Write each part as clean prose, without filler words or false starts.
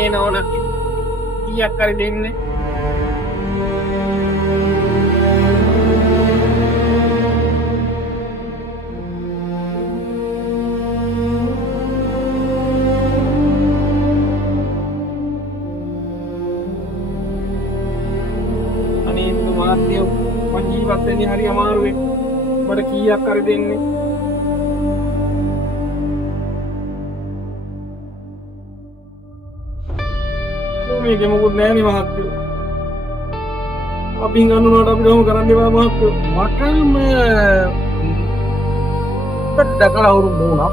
අනේ නෝනා කීයක් හරි දෙන්නේ. අනේ මහත්තයෝ මං ජීවත් වෙන්නේ හරි අමාරුවෙන්. මට කීයක් හරි දෙන්නේ. මේක මොකුත් නෑනේ මහත්තයෝ. අපි ගන්නුනාට අපි ගම කරන්න එපා මහත්තයෝ. මට දැකලා වුරු මොනවා.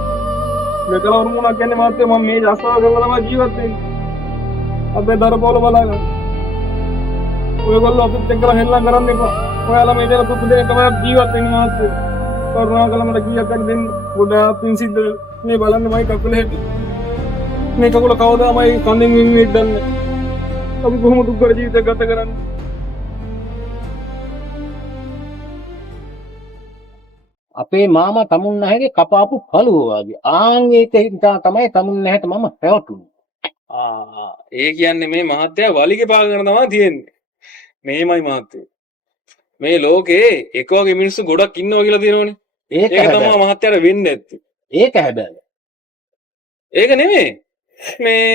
දැකලා වුරු මොනවා කියන්නේ මහත්තයෝ මම මේ රස්තාව කරලා තමයි ජීවත් වෙන්නේ. අපේ දරපොළ බලන්න. ඔයගොල්ලෝ අපිත් එක්කලා හෙල්ලම් කරන්න එපා. ඔයාලා මේ දේ පුදු දෙක තමයි ජීවත් වෙන්නේ මහත්තයෝ. කරුණාකරලා මට කීයක් හරි දෙන්න. ගොඩාක් පින් සිද්ධ මේ බලන්න මයි කකුල හැටි. මේ කකුල කවදාමයි කන්දෙන් වෙන්නේ දන්නේ. අපි කොහොමද දුක්ඛ ජීවිතයක් ගත කරන්නේ? අපේ මාමා තමුන් නැහැගේ කපාපු කළුව වගේ. ආන් ඒක හිතා තමයි තමුන් නැහැට මම පැවතුනේ. ඒ කියන්නේ මේ මහත්තයා වලිගේ පාගගෙන තමයි තියෙන්නේ. මේමයි මහත්තයෝ. මේ ලෝකේ එක වගේ මිනිස්සු ගොඩක් ඉන්නවා කියලා තියෙනවනේ. ඒක තමයි මහත්තයාට වෙන්නේ නැත්තේ. ඒක හැබැයි. ඒක නෙමෙයි. මේ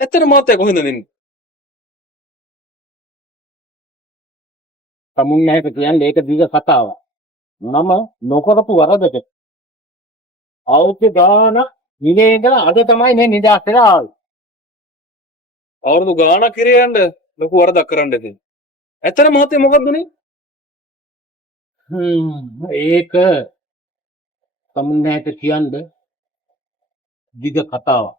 ඇත්තට මහත්තයා කොහෙන්ද දෙන්නේ? තමුන් නැහැට කියන්නේ ඒක දිග කතාවක්. මම නොකරපු වරදකට අවුරුදු ගාන ඉනේ ඉඳලා අද තමයි මේ නිදහස් වෙලා ආවේ. අවුරුදු ගාණක් ඉරියන්න ලොකු වරදක් කරන්න දෙන්නේ. ඇත්තට මහත්තයා මොකක්ද උනේ? ඒක තමුන් නැහැට කියන්නේ දිග කතාවක්.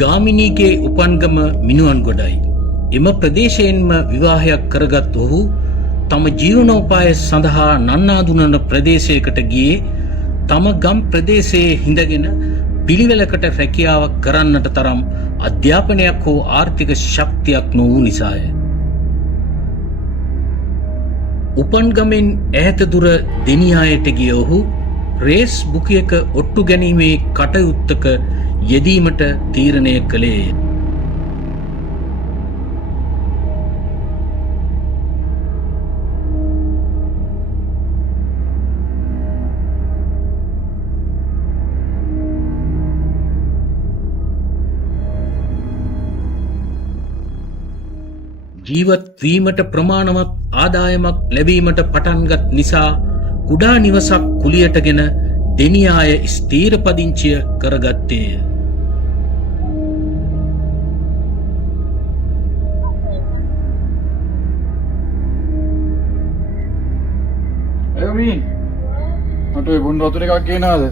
ගාමිණීගේ උපන්ගම මිනුවන්ගොඩයි. එම ප්‍රදේශයෙන්ම විවාහයක් කරගත් ඔහු තම ජීවනෝපාය සඳහා නන්නාඳුනන ප්‍රදේශයකට ගියේ තම ගම් ප්‍රදේශයේ හිඳගෙන පිළිවෙලකට රැකියාවක් කරන්නට තරම් අධ්‍යාපනයක් හෝ ආර්ථික ශක්තියක් නොවූ නිසාය. උපන්ගමෙන් ඈත දුර දෙනියායට ගිය ඔහු රේස් බුකියක ඔට්ටු ගැනීමේ කටයුත්තක යෙදීමට තීරණය කළේය. ජීවත් වීමට ප්‍රමාණවත් ආදායමක් ලැබීමට පටන්ගත් නිසා කුඩා නිවසක් කුලියටගෙන දෙනියාය ස්ථීර පදිංචිය කරගත්තේය. එවමී මට බොන්ඩ වතුර එකක් කියනවාද?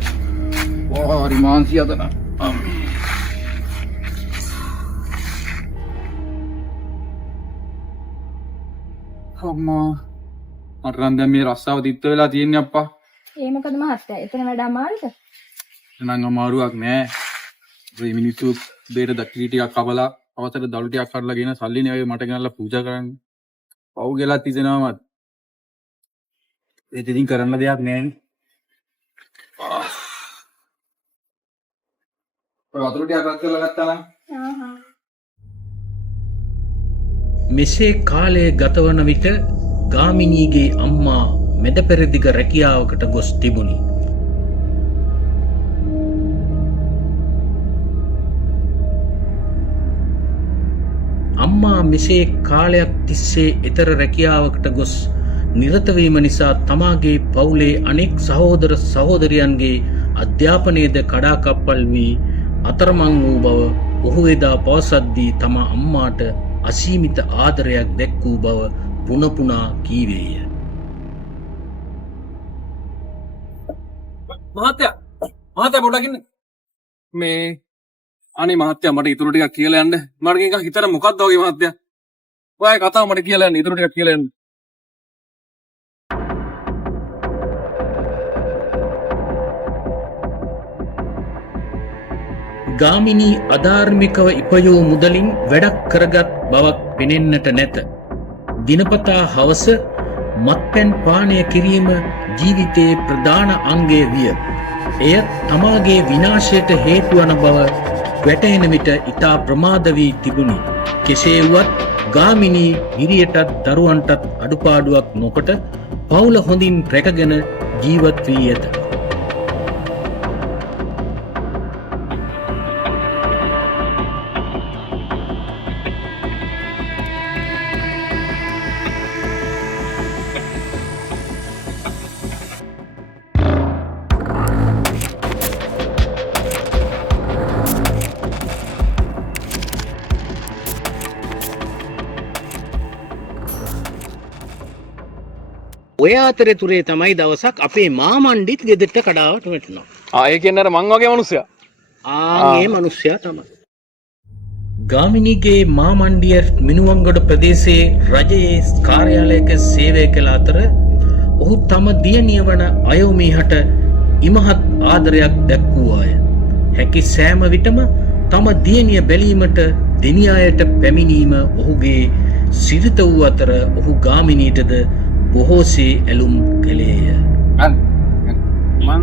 හරි මාන්සි අතන. අම්මා මට නම් දැන් මේ රස්සාව තිත්ත වෙලා තියෙන්නේ අප්පා. ඒ මොකද මහත්තයා? එතන වැඩ අමාරුද? නං අමාරුවක් නෑ. මේ මිනිස්සු බේර දක්ටි ටිකක් කපලා අවසර දළු ටිකක් කඩලා ගෙන සල්ලි නේ මට ගෙනල්ලා පූජා කරන්නේ. පව් ගෙලත් තිසෙනවා මත්. ඒ දෙකින් කරන්න දෙයක් නෑනේ. ඔය වතුර ටිකක් රත් කරලා ගත්තා නම්. මෙසේ කාලය ගතවන විට ගාමිණීගේ අම්මා මෙද පෙරදිග රැකියාවකට ගොස් තිබුණි. අම්මා මෙසේ කාලයක් තිස්සේ ඊතර රැකියාවකට ගොස් නිරතවීම නිසා තමාගේ පවුලේ අනෙක් සහෝදර සහෝදරියන්ගේ අධ්‍යාපනයේද කඩාකප්පල් වී අතරමං වූ බව ඔහු එදා පවසද්දී තම අම්මාට අසීමිත ආදරයක් දැක් වූ බව පුන පුනා කීවේය. මහත්තයා පොඩ්ඩක් ඉන්න. මේ අනේ මහත්තයා මට ඊටු ටිකක් කියලා යන්න. මට නිකන් හිතට මොකක්ද වගේ මහත්තයා. ඔයාගේ කතාව මට කියලා යන්න ඊටු ටිකක් කියලා යන්න. ගාමිණී අධාර්මිකව ඉපයූ මුදලින් වැඩක් කරගත් බවක් පෙනෙන්නට නැත. දිනපතා හවස මත්පැන් පානය කිරීම ජීවිතයේ ප්‍රධාන අංගය විය. එය තමාගේ විනාශයට හේතු වන බව වැටහෙන විට ඉතා ප්‍රමාද වී තිබුණි. කෙසේ වුවත් ගාමිණී හිරියටත් දරුවන්ටත් අඩුපාඩුවක් නොකොට පවුල හොඳින් රැකගෙන ජීවත් වී ඇත. ඔය අතරතුරේ තමයි දවසක් අපේ මාමණ්ඩිත් ගෙදරට කඩාවට වැටෙනවා. ඒ කියන්නේ අර මං වගේ මිනිස්සයා. ඒ මිනිස්සයා තමයි. ගාමිණීගේ මාමණ්ඩිය මිනුවන්ගොඩ ප්‍රදේශයේ රජයේ කාර්යාලයක සේවය කළ අතර ඔහු තම දියණිය වන අයෝමීහට ඉමහත් ආදරයක් දැක්වුවාය. හැකි සෑම විටම තම දියණිය බැලීමට දෙනියායට පැමිණීම ඔහුගේ සිරිත වූ අතර ඔහු ගාමිණීටද බොහෝසේ ඇලුම් කළේය. මං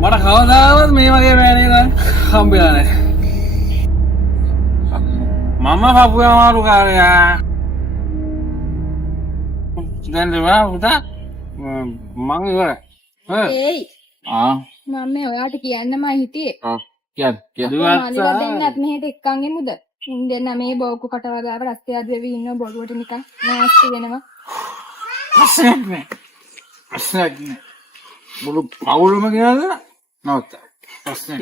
මට කවදාවත් මේ වගේ මෑණියෙක් හම්බෙලා නැහැ. මම කපුවේ අමාරු කාර්යයා. දැන් දෙවා පුතා මං ඉවරයි. ඒයි මම මේ ඔයාට කියන්නමයි හිටියේ. කියන්න. මාලිගා දෙන්නත් මෙහෙට එක්කන් එමුද? උන් දෙන්න මේ බෝකු කටවගාව රස්තේ අද වෙවි ඉන්න බොරුවට නිකන් නැස්ති වෙනවා. ප්‍රශ්නයක් නෑ. මුළු පවුලම කියනද? නවත්ත. ප්‍රශ්නයක්.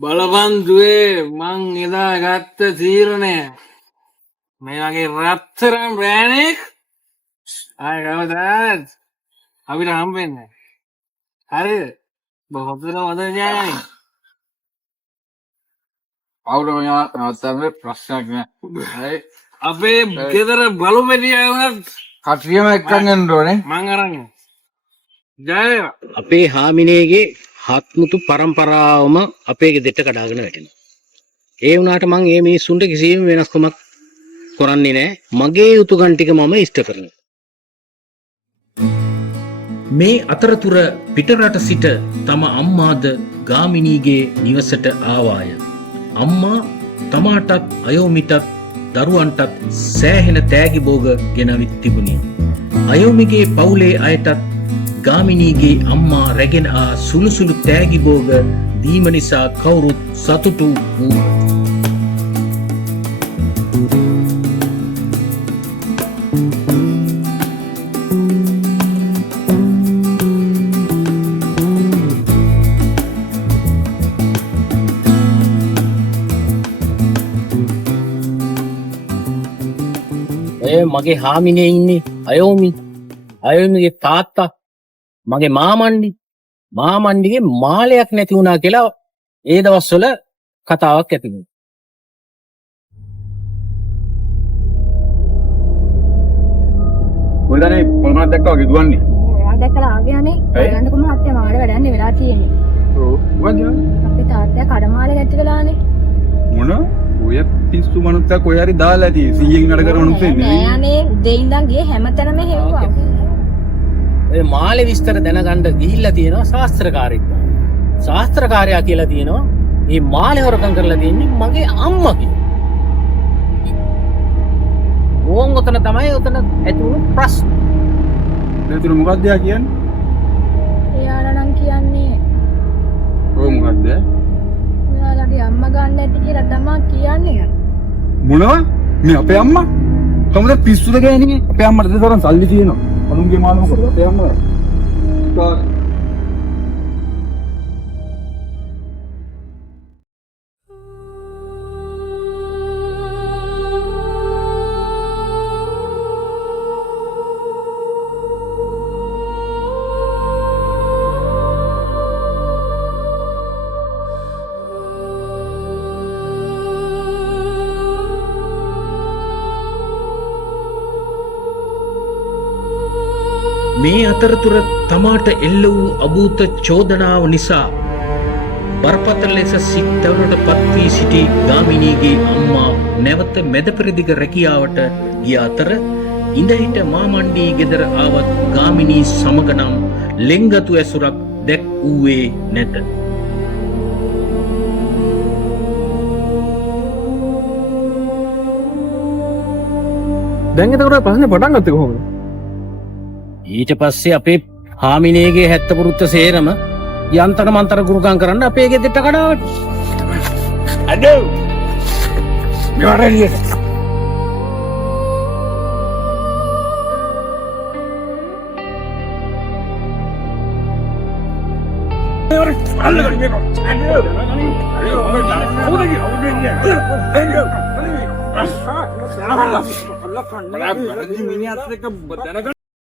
බලපන් දුවේ මං එදා ගත්ත තීරණය. මේ වගේ රත්තරන් බෑනෙක් ආය කවදාවත් අපිට හම්බෙන්නේ නැහැ. හරිද? බොහොතර වද ජයයි. පවුලම නවත්තන්න ප්‍රශ්නයක් නෑ. අපේ ගෙදර බලු මෙඩියා වුණත් කට්ටියම එක්කන් යන්න ඕනේ. මං අරන් ජය අපේ හාමිනේගේ හත්මුතු පරම්පරාවම අපේ ගෙදරට කඩාගෙන වැටෙනවා. ඒ වුණාට මං මේ මිනිස්සුන්ට කිසිම වෙනස්කමක් කරන්නේ නැහැ. මගේ යුතුයකම් ටික මම ඉෂ්ට කරනවා. මේ අතරතුර පිටරට සිට තම අම්මාද ගාමිණීගේ නිවසට ආවාය. අම්මා තමාටත් අයෝමිටත් දරුවන්ටත් සෑහෙන තෑගි භෝග ගෙනවිත් තිබුණි. අයෝමිගේ පවුලේ අයටත් ගාමිණීගේ අම්මා රැගෙන ආ සුළුසුළු තෑගි භෝග දීම නිසා කවුරුත් සතුටු වූ. මගේ හාමිනේ ඉන්නේ අයෝමිගේ තාත්තා මගේ මාමණ්ඩිගේ මාලයක් නැති වුණා කියලා ඒ දවස්වල කතාවක් ඇති වුණා. කොහෙදනේ කොල්මක් දැක්කා වගේ දුවන්නේ. ඔයා දැකලා ආගියානේ. ඔයන්ට කොහොම හත්ය මාර වැඩන්නේ වෙලා තියෙන්නේ. ඔව්. මොකද? අපේ තාත්තයා කඩමාලේ නැති වෙලානේ. මොන? ඔය පිස්සු මනුස්සයා කොහේ හරි දාලා ඇති 100න් වැඩ කරන මනුස්සයෙක් නෙවෙයි. නෑ අනේ උදේ ඉඳන් ගියේ හැමතැනම හෙව්වා. ඔය මාලේ විස්තර දැනගන්න ගිහිල්ලා තියෙනවා ශාස්ත්‍රකාරයෙක්. ශාස්ත්‍රකාරයා කියලා තියෙනවා මේ මාලේ හොරකම් කරලා තියෙන්නේ මගේ අම්මා කියලා. ඕන් උතන තමයි උතන ඇති වුණු ප්‍රශ්න. ඒතර මොකක්ද යා කියන්නේ? එයාලා නම් කියන්නේ ඔය මොකක්ද? ඔයාලගේ අම්මා ගන්න ඇති කියලා තමයි කියන්නේ. මොනවා? මේ අපේ අම්මා? කොහොමද පිස්සුද ගෑණිගේ? අපේ අම්මට දෙතරම් සල්ලි තියෙනවා. අනුන්ගේ මාළම කරලා අපේ අම්මා. මේ අතරතුර තමාට එල්ල වූ අභූත චෝදනාව නිසා බරපතල ලෙස සිත් තැවුලට පත් වී සිටි ගාමිණීගේ අම්මා නැවත මැද පෙරදිග රැකියාවට ගිය අතර ඉඳහිට මාමණ්ඩී ගෙදර ආවත් ගාමිණී සමග නම් ලෙන්ගතු ඇසුරක් දැක් වූයේ නැත. දැන් එතකොට ප්‍රශ්නේ පටන් ගත්තේ කොහොමද? ඊට පස්සේ අපේ හාමිනේගේ 70 පුරුත්ත සේරම යන්තර මන්තර ගුරුකම් කරන්න අපේ ගෙදරට කඩාවට. අඩෝ මෙවට එළියට.